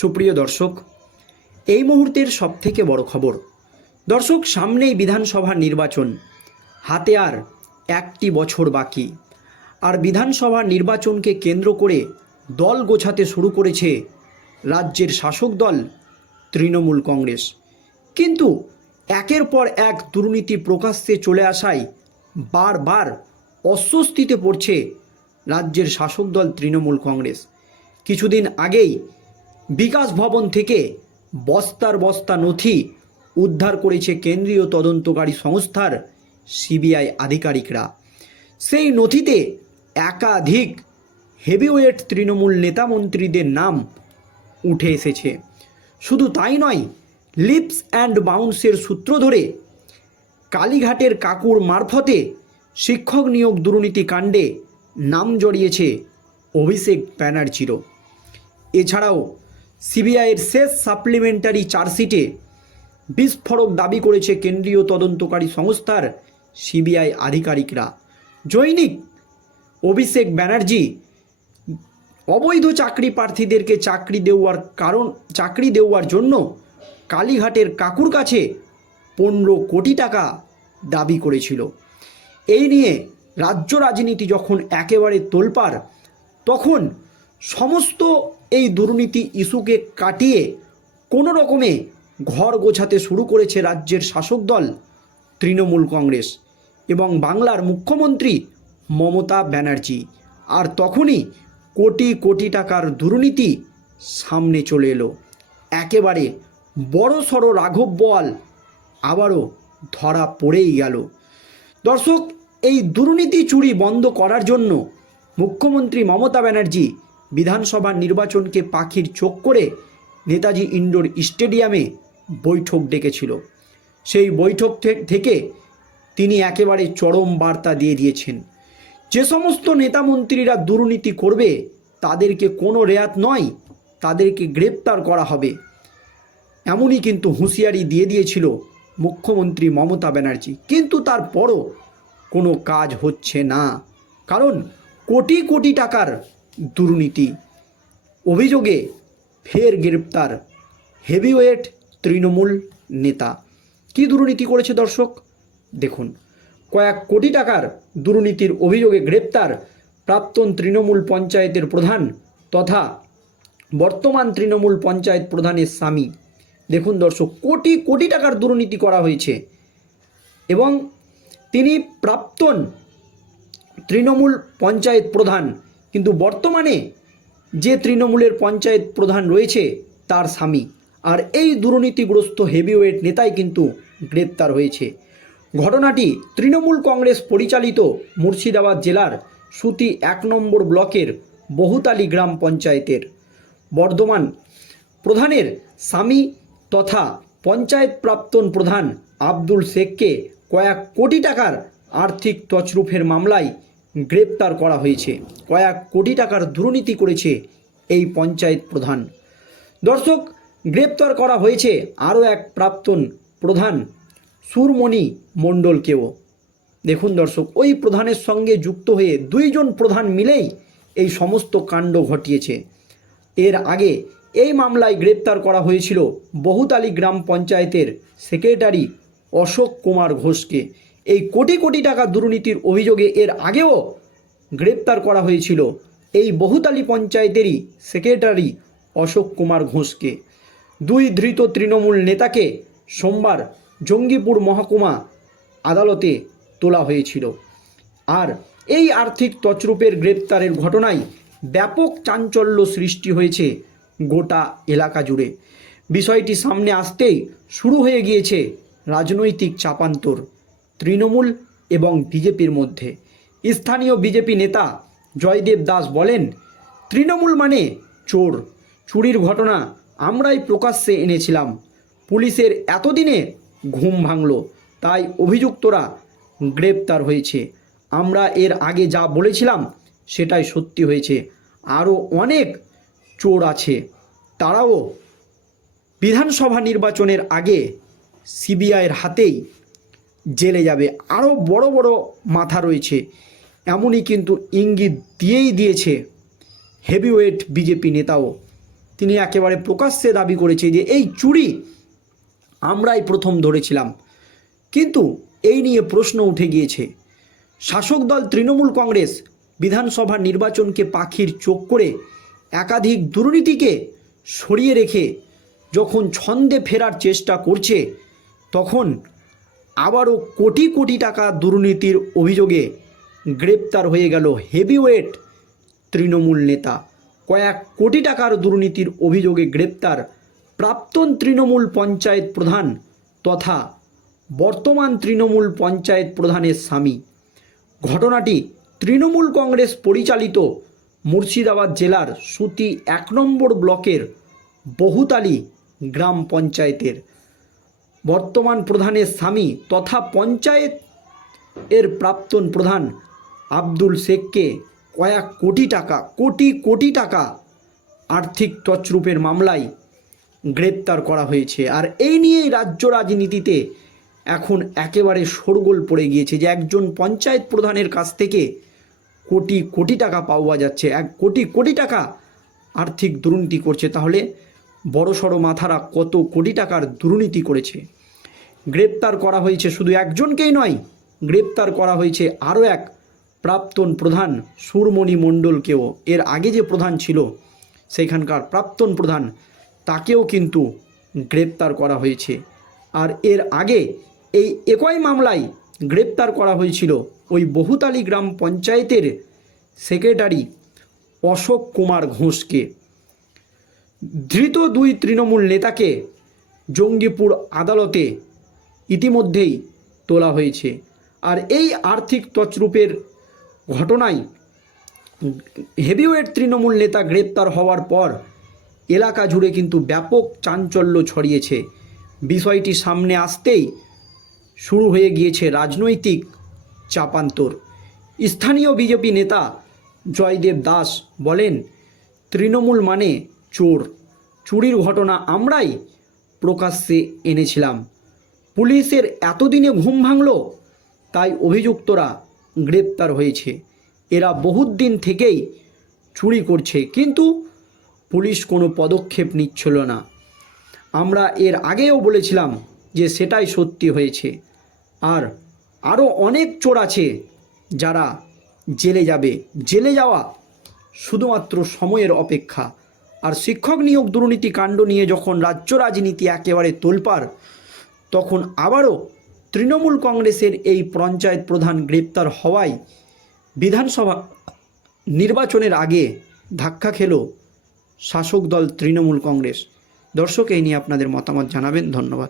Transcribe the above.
সুপ্রিয় দর্শক, এই মুহূর্তের সবথেকে বড় খবর, দর্শক, সামনেই বিধানসভা নির্বাচন, হাতে আর একটি বছর বাকি। আর বিধানসভা নির্বাচনকে কেন্দ্র করে দল গোছাতে শুরু করেছে রাজ্যের শাসক দল, তৃণমূল কংগ্রেস। কিন্তু একের পর এক দুর্নীতি প্রকাশ্যে চলে আসায় বারবার অস্বস্তিতে পড়ছে রাজ্যের শাসক দল, তৃণমূল কংগ্রেস। কিছুদিন আগেই বিকাশ ভবন থেকে বস্তার বস্তা নথি উদ্ধার করেছে কেন্দ্রীয় তদন্তকারী সংস্থার সিবিআই আধিকারিকরা। সেই নথিতে একাধিক হেভিওয়েট তৃণমূল নেতামন্ত্রীদের নাম উঠে এসেছে। শুধু তাই নয়, লিপস অ্যান্ড বাউন্সের সূত্র ধরে কালীঘাটের কাকুর মারফতে শিক্ষক নিয়োগ দুর্নীতি কাণ্ডে নাম জড়িয়েছে অভিষেক ব্যানার্জিরও। এছাড়াও সিবিআইয়ের শেষ সাপ্লিমেন্টারি চার্জশিটে বিস্ফোরক দাবি করেছে কেন্দ্রীয় তদন্তকারী সংস্থার সিবিআই আধিকারিকরা। জৈনিক অভিষেক ব্যানার্জি, অবৈধ চাকরি প্রার্থীদেরকে চাকরি দেওয়ার কারণ, চাকরি দেওয়ার জন্য কালীঘাটের কাকুর কাছে পনেরো কোটি টাকা দাবি করেছিল। এই নিয়ে রাজ্য রাজনীতি যখন একেবারে তোলপাড়, তখন সমস্ত এই দুর্নীতি ইস্যুকে কাটিয়ে কোনো রকমে ঘর গোছাতে শুরু করেছে রাজ্যের শাসক দল, তৃণমূল কংগ্রেস এবং বাংলার মুখ্যমন্ত্রী মমতা ব্যানার্জি। আর তখনই কোটি কোটি টাকার দুর্নীতি সামনে চলে এলো। একেবারে বড় সড়ো রাঘব বল আবারও ধরা পড়েই গেল। দর্শক, এই দুর্নীতি চুরি বন্ধ করার জন্য মুখ্যমন্ত্রী মমতা ব্যানার্জি বিধানসভা নির্বাচনকে পাখির চোখ করে নেতাজি ইন্ডোর স্টেডিয়ামে বৈঠক ডেকেছিল। সেই বৈঠক থেকে তিনি একেবারে চরম বার্তা দিয়ে দিয়েছেন। যে সমস্ত নেতা মন্ত্রীরা দুর্নীতি করবে, তাদেরকে কোনো রেয়াত নয়, তাদেরকে গ্রেপ্তার করা হবে। এমনই কিন্তু হুঁশিয়ারি দিয়ে দিয়েছিল মুখ্যমন্ত্রী মমতা ব্যানার্জি। কিন্তু তারপরও কোনো কাজ হচ্ছে না। কারণ কোটি কোটি টাকার দুর্নীতি। অভিযোগে ফের গ্রেপ্তার হেভিওয়েট তৃণমূল নেতা। কি দুর্নীতি করেছে দর্শক? দেখুন, কয়েক কোটি টাকার দুর্নীতির অভিযোগে গ্রেপ্তার প্রাক্তন তৃণমূল পঞ্চায়েতের প্রধান তথা বর্তমান তৃণমূল পঞ্চায়েত প্রধানের স্বামী। দেখুন দর্শক, কোটি কোটি টাকার দুর্নীতি করা হয়েছে এবং তিনি প্রাক্তন তৃণমূল পঞ্চায়েত প্রধান কিন্তু বর্তমানে যে তৃণমূলের পঞ্চায়েত প্রধান রয়েছে, তার স্বামী। আর এই দুর্নীতিগ্রস্ত হেভিওয়েট নেতাই কিন্তু গ্রেপ্তার হয়েছে। ঘটনাটি তৃণমূল কংগ্রেস পরিচালিত মুর্শিদাবাদ জেলার সুতি এক নম্বর ব্লকের বহুতালি গ্রাম পঞ্চায়েতের। বর্ধমান প্রধানের স্বামী তথা পঞ্চায়েত প্রাক্তন প্রধান আব্দুল শেখকে কয়েক কোটি টাকার আর্থিক তছরুফের মামলায় গ্রেপ্তার করা হয়েছে। কয়েক কোটি টাকার দুর্নীতি করেছে এই পঞ্চায়েত প্রধান। দর্শক, গ্রেপ্তার করা হয়েছে আরও এক প্রাক্তন প্রধান, সুরমণি মণ্ডলকেও। দেখুন দর্শক, ওই প্রধানের সঙ্গে যুক্ত হয়ে দুইজন প্রধান মিলেই এই সমস্ত কাণ্ড ঘটিয়েছে। এর আগে এই মামলায় গ্রেপ্তার করা হয়েছিল বহুতালি গ্রাম পঞ্চায়েতের সেক্রেটারি অশোক কুমার ঘোষকে। এই কোটি কোটি টাকা দুর্নীতির অভিযোগে এর আগেও গ্রেপ্তার করা হয়েছিল এই বহুতালি পঞ্চায়েতেরই সেক্রেটারি অশোক কুমার ঘোষকে। দুই ধৃত তৃণমূল নেতাকে সোমবার জঙ্গিপুর মহকুমা আদালতে তোলা হয়েছিল। আর এই আর্থিক তছরূপের গ্রেপ্তারের ঘটনায় ব্যাপক চাঞ্চল্য সৃষ্টি হয়েছে গোটা এলাকা জুড়ে। বিষয়টি সামনে আসতেই শুরু হয়ে গিয়েছে রাজনৈতিক চাপান্তর। তৃণমূল এবং বিজেপির মধ্যে। স্থানীয় বিজেপি নেতা জয়দেব দাস বলেন, তৃণমূল মানে চোর। চুরির ঘটনা আমরাই প্রকাশ্যে এনেছিলাম। পুলিশের এতদিনে ঘুম ভাঙল, তাই অভিযুক্তরা গ্রেপ্তার হয়েছে। আমরা এর আগে যা বলেছিলাম, সেটাই সত্যি হয়েছে। আরও অনেক চোর আছে। তারাও বিধানসভা নির্বাচনের আগে সিবিআইয়ের হাতেই জেলে যাবে। আরও বড় বড় মাথা রয়েছে। এমনই কিন্তু ইঙ্গিত দিয়েই দিয়েছে হেভিওয়েট বিজেপি নেতাও। তিনি একেবারে প্রকাশ্যে দাবি করেছে যে, এই চুরি আমরাই প্রথম ধরেছিলাম। কিন্তু এই নিয়ে প্রশ্ন উঠে গিয়েছে। শাসক দল তৃণমূল কংগ্রেস বিধানসভা নির্বাচনকে পাখির চোখ করে একাধিক দুর্নীতিকে সরিয়ে রেখে যখন ছন্দে ফেরার চেষ্টা করছে, তখন আবারও কোটি কোটি টাকা দুর্নীতির অভিযোগে গ্রেপ্তার হয়ে গেল হেভিওয়েট তৃণমূল নেতা। কয়েক কোটি টাকার দুর্নীতির অভিযোগে গ্রেপ্তার প্রাক্তন তৃণমূল পঞ্চায়েত প্রধান তথা বর্তমান তৃণমূল পঞ্চায়েত প্রধানের স্বামী। ঘটনাটি তৃণমূল কংগ্রেস পরিচালিত মুর্শিদাবাদ জেলার সুতি এক নম্বর ব্লকের বহুতালি গ্রাম পঞ্চায়েতের। বর্তমান প্রধানের স্বামী তথা পঞ্চায়েত এর প্রাক্তন প্রধান আব্দুল শেখকে কয়েক কোটি টাকা, কোটি কোটি টাকা আর্থিক তছরূপের মামলায় গ্রেপ্তার করা হয়েছে। আর এই নিয়েই রাজ্য রাজনীতিতে এখন একেবারে শোরগোল পড়ে গিয়েছে যে একজন পঞ্চায়েত প্রধানের কাছ থেকে কোটি কোটি টাকা পাওয়া যাচ্ছে। এক কোটি কোটি টাকা আর্থিক দুর্নীতি করছে। তাহলে বড় সড়ো মাথারা কত কোটি টাকার দুর্নীতি করেছে। গ্রেপ্তার করা হয়েছে শুধু একজনকেই নয়, গ্রেপ্তার করা হয়েছে আরও এক প্রাক্তন প্রধান সুরমণি মণ্ডলকেও। এর আগে যে প্রধান ছিল, সেখানকার প্রাক্তন প্রধান তাকেও কিন্তু গ্রেপ্তার করা হয়েছে। আর এর আগে এই একই মামলায় গ্রেপ্তার করা হয়েছিল ওই বহুতালি গ্রাম পঞ্চায়েতের সেক্রেটারি অশোক কুমার ঘোষকে। ধৃত দুই তৃণমূল নেতাকে জঙ্গিপুর আদালতে ইতিমধ্যেই তোলা হয়েছে। আর এই আর্থিক তছরূপের ঘটনায় হেভিওয়েট তৃণমূল নেতা গ্রেপ্তার হওয়ার পর এলাকা জুড়ে কিন্তু ব্যাপক চাঞ্চল্য ছড়িয়েছে। বিষয়টি সামনে আসতেই শুরু হয়ে গিয়েছে রাজনৈতিক চাপান্তর। স্থানীয় বিজেপি নেতা জয়দেব দাস বলেন, তৃণমূল মানে চোর। চুরির ঘটনা আমরাই প্রকাশ্যে এনেছিলাম। পুলিশের এতদিনে ঘুম ভাঙল, তাই অভিযুক্তরা গ্রেপ্তার হয়েছে। এরা বহুত দিন থেকেই চুরি করছে, কিন্তু পুলিশ কোনো পদক্ষেপ নিচ্ছিল না। আমরা এর আগেও বলেছিলাম যে সেটাই সত্যি হয়েছে। আর আরও অনেক চোর আছে যারা জেলে যাবে। জেলে যাওয়া শুধুমাত্র সময়ের অপেক্ষা। আর শিক্ষক নিয়োগ দুর্নীতি কাণ্ড নিয়ে যখন রাজ্য রাজনীতি একেবারে তোলপাড় তখন আবারও তৃণমূল কংগ্রেসের এই পঞ্চায়েত প্রধান গ্রেপ্তার হওয়ায় বিধানসভা নির্বাচনের আগে ধাক্কা খেল শাসক দল তৃণমূল কংগ্রেস। দর্শক, এই নিয়ে আপনাদের মতামত জানাবেন। ধন্যবাদ।